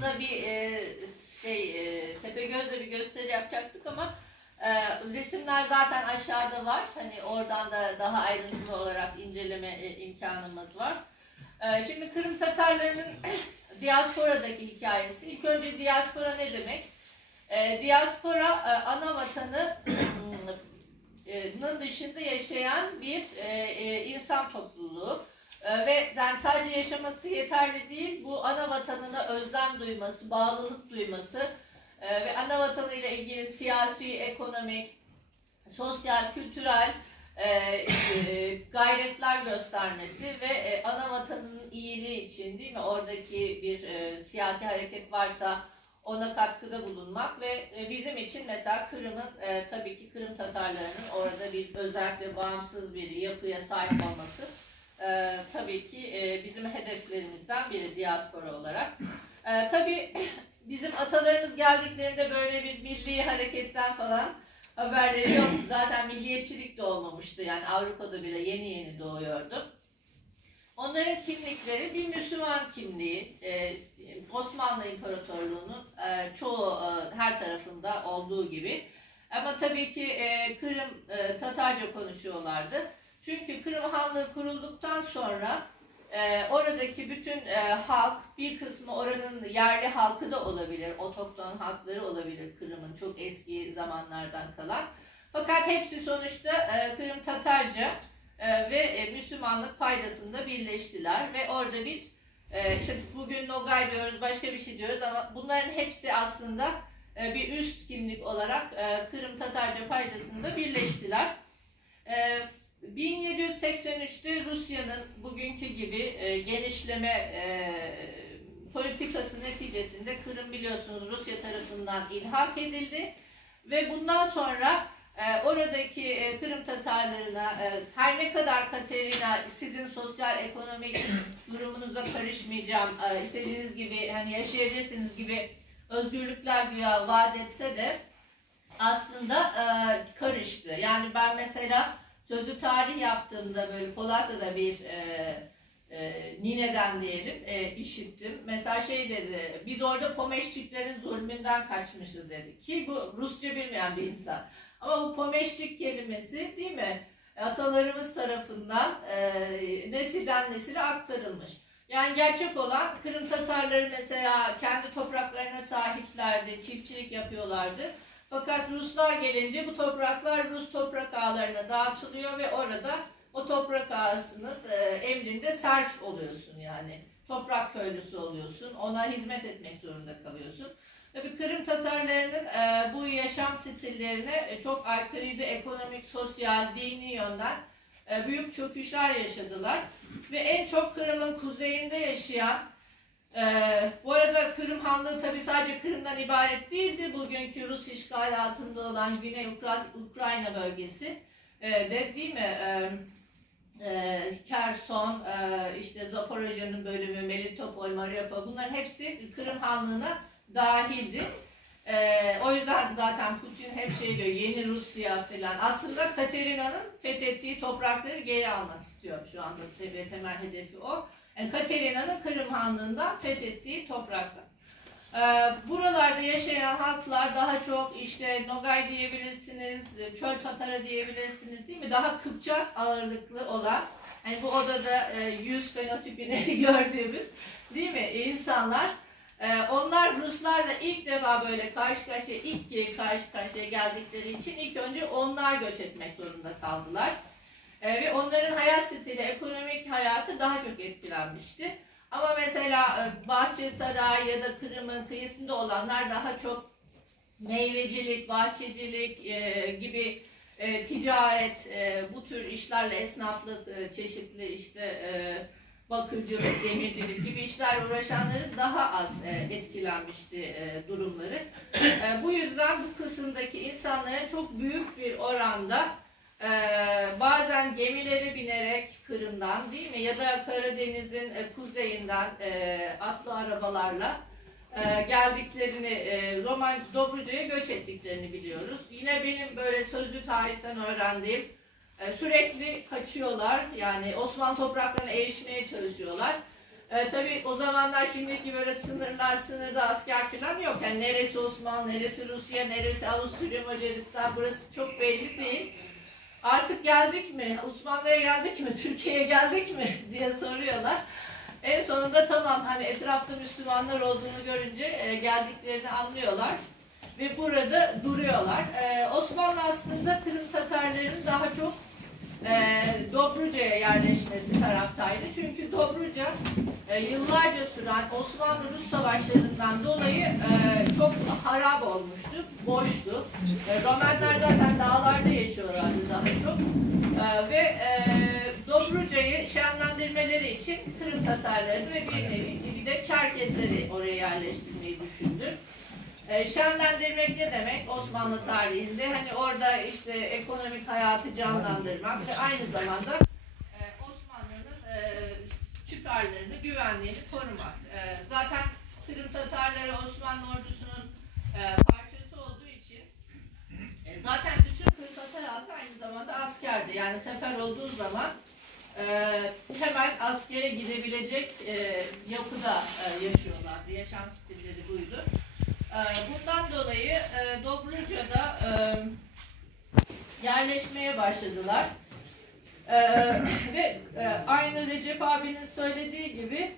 aslında bir Tepegöz'de bir gösteri yapacaktık ama resimler zaten aşağıda var. Hani oradan da daha ayrıntılı olarak inceleme imkanımız var. Şimdi Kırım Tatarlarının diasporadaki hikayesi. İlk önce diaspora ne demek? Diaspora ana vatanının dışında yaşayan bir insan topluluğu. Ve yani sadece yaşaması yeterli değil, bu ana vatanına özlem duyması, bağlılık duyması ve ana vatanıyla ilgili siyasi, ekonomik, sosyal, kültürel gayretler göstermesi ve ana vatanının iyiliği için, değil mi, oradaki bir siyasi hareket varsa ona katkıda bulunmak ve bizim için mesela Kırım'ın tabii ki Kırım Tatarlarının orada bir özerk ve bağımsız bir yapıya sahip olması tabii ki bizim hedeflerimizden biri diaspora olarak. Tabii bizim atalarımız geldiklerinde böyle bir milli hareketten falan haberleri yok. Zaten milliyetçilik de olmamıştı. Yani Avrupa'da bile yeni yeni doğuyordu. Onların kimlikleri bir Müslüman kimliği. Osmanlı İmparatorluğu'nun çoğu her tarafında olduğu gibi. Ama tabii ki Kırım Tatarca konuşuyorlardı. Çünkü Kırım Hanlığı kurulduktan sonra oradaki bütün halk, bir kısmı oranın yerli halkı da olabilir, otokton halkları olabilir Kırım'ın çok eski zamanlardan kalan. Fakat hepsi sonuçta Kırım Tatarca ve Müslümanlık paydasında birleştiler ve orada bir işte bugün Nogay diyoruz, başka bir şey diyoruz ama bunların hepsi aslında bir üst kimlik olarak Kırım Tatarca paydasında birleştiler. 1783'te Rusya'nın bugünkü gibi genişleme politikası neticesinde Kırım biliyorsunuz Rusya tarafından ilhak edildi ve bundan sonra oradaki Kırım Tatarlarına her ne kadar Katerina sizin sosyal ekonomik durumunuza karışmayacağım, istediğiniz gibi hani yaşayacaksınız gibi özgürlükler güya vaat etse de aslında karıştı. Yani ben mesela sözlü tarih yaptığımda böyle Polatlı'da bir nineden diyelim işittim. Mesela şey dedi, biz orada Pomeşçiklerin zulmünden kaçmışız dedi. Ki bu Rusça bilmeyen bir insan. Ama bu Pomeşçik kelimesi değil mi? Atalarımız tarafından nesilden nesile aktarılmış. Yani gerçek olan Kırım Tatarları mesela kendi topraklarına sahiplerdi, çiftçilik yapıyorlardı. Fakat Ruslar gelince bu topraklar Rus toprak ağlarına dağıtılıyor ve orada o toprak ağasının emrinde serf oluyorsun yani. Toprak köylüsü oluyorsun, ona hizmet etmek zorunda kalıyorsun. Tabii Kırım Tatarlarının bu yaşam stillerine çok aykırıydı, ekonomik, sosyal, dini yönden büyük çöküşler yaşadılar. Ve en çok Kırım'ın kuzeyinde yaşayan, bu arada Kırım Hanlığı tabi sadece Kırım'dan ibaret değildi. Bugünkü Rus işgali altında olan Güney Ukrayna bölgesi de değil mi? Kherson, işte Zaporojya'nın bölümü, Melitopol, Mariupol bunların hepsi Kırım Hanlığı'na dahildi. O yüzden zaten Putin hep şey diyor, yeni Rusya falan. Aslında Katerina'nın fethettiği toprakları geri almak istiyor şu anda. Temel hedefi o. Yani Katerina'nın Kırım Hanlığı'ndan fethettiği topraklar. Buralarda yaşayan halklar daha çok işte Nogay diyebilirsiniz, Çöl Tatarı diyebilirsiniz değil mi? Daha Kıpçak ağırlıklı olan, hani bu odada yüz fenotipini gördüğümüz değil mi insanlar. Onlar Ruslarla ilk defa böyle karşı karşıya geldikleri için ilk önce onlar göç etmek zorunda kaldılar. Ve onların hayat stili, ekonomik hayatı daha çok etkilenmişti. Ama mesela Bahçesaray ya da Kırım'ın kıyısında olanlar daha çok meyvecilik, bahçecilik gibi ticaret, bu tür işlerle esnaflık, çeşitli işte bakırcılık, demircilik gibi işlerle uğraşanların daha az etkilenmişti durumları. Bu yüzden bu kısımdaki insanların çok büyük bir oranda bazen gemileri binerek Kırım'dan değil mi ya da Karadeniz'in kuzeyinden atlı arabalarla geldiklerini, Roman Dobruca'ya göç ettiklerini biliyoruz. Yine benim böyle sözlü tarihten öğrendiğim sürekli kaçıyorlar, yani Osmanlı topraklarına erişmeye çalışıyorlar. Tabii o zamanlar şimdiki böyle sınırda asker falan yok. Yani neresi Osmanlı, neresi Rusya, neresi Avusturya, Macaristan, burası çok belli değil. Artık geldik mi, Osmanlı'ya geldik mi, Türkiye'ye geldik mi diye soruyorlar. En sonunda tamam, hani etrafta Müslümanlar olduğunu görünce geldiklerini anlıyorlar ve burada duruyorlar. Osmanlı aslında Kırım Tatarlarının daha çok Dobruca'ya yerleşmesi taraftaydı. Çünkü Dobruca yıllarca süren Osmanlı-Rus savaşlarından dolayı çok harap olmuştu, boştu. Romanlar zaten dağlarda yaşıyorlardı daha çok. Ve Dobruca'yı şenlendirmeleri için Kırım Tatarlarını ve bir de Çerkesleri oraya yerleştirmeyi düşündü. Şenlendirmek ne demek Osmanlı tarihinde? Hani orada işte ekonomik hayatı canlandırmak ve aynı zamanda Osmanlı'nın çıkarlarını, güvenliğini korumak. Zaten Kırım Tatarları Osmanlı ordusunun parçası olduğu için zaten bütün Kırım Tatar halkı aynı zamanda askerdi. Yani sefer olduğu zaman hemen askere gidebilecek yapıda yaşıyorlardı. Yaşam stilleri buydu. Bundan dolayı Dobruca'da yerleşmeye başladılar. Ve aynı Recep abinin söylediği gibi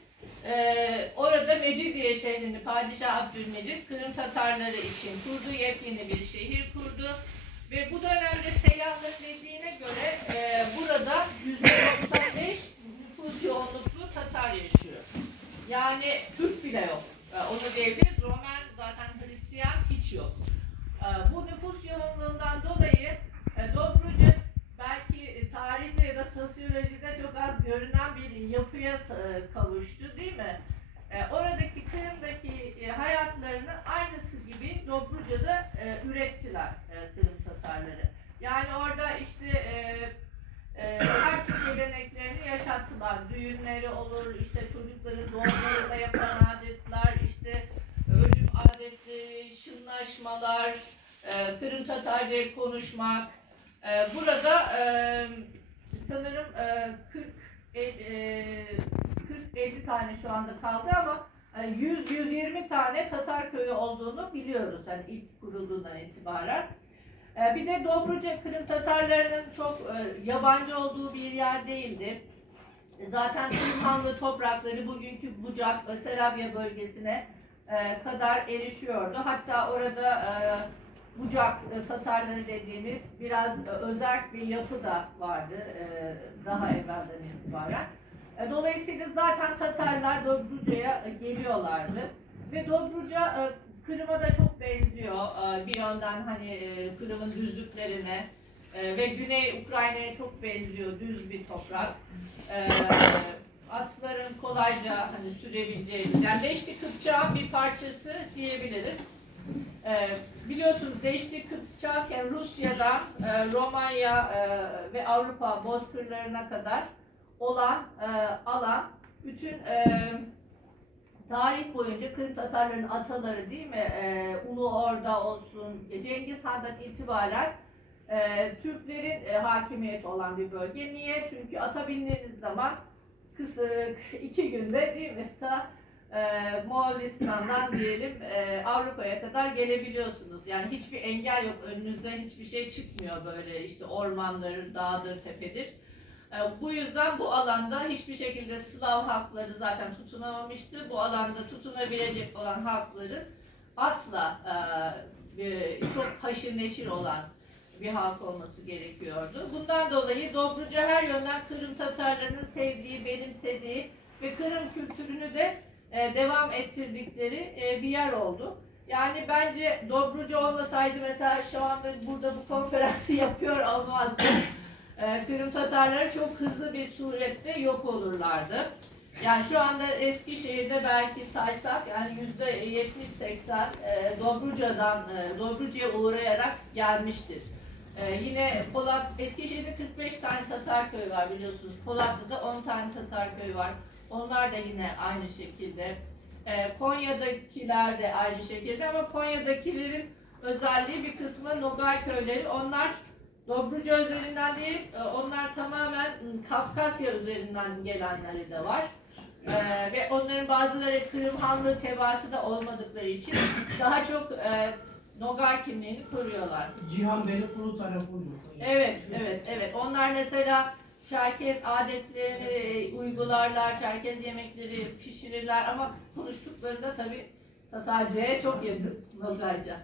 orada Mecidiye şehrini Padişah Abdülmecid Kırım Tatarları için kurdu, yepyeni bir şehir kurdu. Ve bu dönemde seyyahlık dediğine göre burada %95 nüfus yoğunluklu Tatar yaşıyor. Yani Türk bile yok. Onu diyebiliriz. Roman, zaten Hristiyan hiç yok. Bu nüfus yoğunluğundan dolayı Dobruca belki tarihte ya da sosyolojide çok az görünen bir yapıya kavuştu, değil mi? Oradaki Kırım'daki hayatlarını aynısı gibi Dobruca'da ürettiler Kırım Tatarları. Yani orada işte her türlü geleneklerini yaşattılar. Düğünleri olur, işte çocukların doğumlarında yapılan adetler, işte ölüm adetleri, şınlaşmalar, Kırım Tatarca konuşmak. Burada sanırım 40-50 tane şu anda kaldı ama 100-120 tane Tatar köyü olduğunu biliyoruz hani ilk kurulduğundan itibaren. Bir de Dobruca Kırım Tatarlarının çok yabancı olduğu bir yer değildi. Zaten Kırımhanlı toprakları bugünkü Bucak ve Serabya bölgesine kadar erişiyordu. Hatta orada Bucak Tatarları dediğimiz biraz özerk bir yapı da vardı daha evvelden itibaren. Dolayısıyla zaten Tatarlar Dobruca'ya geliyorlardı. Ve Dobruca Kırım'a da çok benziyor bir yönden hani Kırım'ın düzlüklerine ve Güney Ukrayna'ya çok benziyor, düz bir toprak. Atların kolayca hani sürebileceğimiz, yani Deşti Kıpçak'ın bir parçası diyebiliriz. Biliyorsunuz Deşti Kıpçak yani Rusya'dan Romanya ve Avrupa bozkırlarına kadar olan alan bütün tarih boyunca Kırım Tatarların ataları değil mi? Ulu Orda olsun, Cengiz Han'dan itibaren Türklerin hakimiyeti olan bir bölge. Niye? Çünkü ata bindiğiniz zaman kısık 2 günde değil mi? Ta Moğolistan'dan diyelim Avrupa'ya kadar gelebiliyorsunuz. Yani hiçbir engel yok. Önünüzden hiçbir şey çıkmıyor böyle işte ormandır, dağdır, tepedir. Bu yüzden bu alanda hiçbir şekilde Slav halkları zaten tutunamamıştı. Bu alanda tutunabilecek olan halkların atla çok haşır neşir olan bir halk olması gerekiyordu. Bundan dolayı Dobruca her yönden Kırım Tatarlarının sevdiği, benimsediği ve Kırım kültürünü de devam ettirdikleri bir yer oldu. Yani bence Dobruca olmasaydı mesela şu anda burada bu konferansı yapıyor olmazdı. Kırım Tatarları çok hızlı bir surette yok olurlardı. Yani şu anda Eskişehir'de belki saysak yani %70-80 Dobruca'ya uğrayarak gelmiştir. Yine Eskişehir'de 45 tane Tatar köyü var biliyorsunuz. Polatlı'da 10 tane Tatar köyü var. Onlar da yine aynı şekilde. Konya'dakiler de aynı şekilde ama Konya'dakilerin özelliği bir kısmı Nogay köyleri. Onlar Dobruca üzerinden değil, onlar tamamen Kafkasya üzerinden gelenleri de var. Ve onların bazıları Kırım Hanlığı tebaası da olmadıkları için daha çok Nogay kimliğini koruyorlar. Cihan Belikulu tarafı mı? Evet. Onlar mesela Çerkez adetlerini uygularlar, Çerkez yemekleri pişirirler ama konuştuklarında tabii Tatarca'ya çok yakın Nogayca.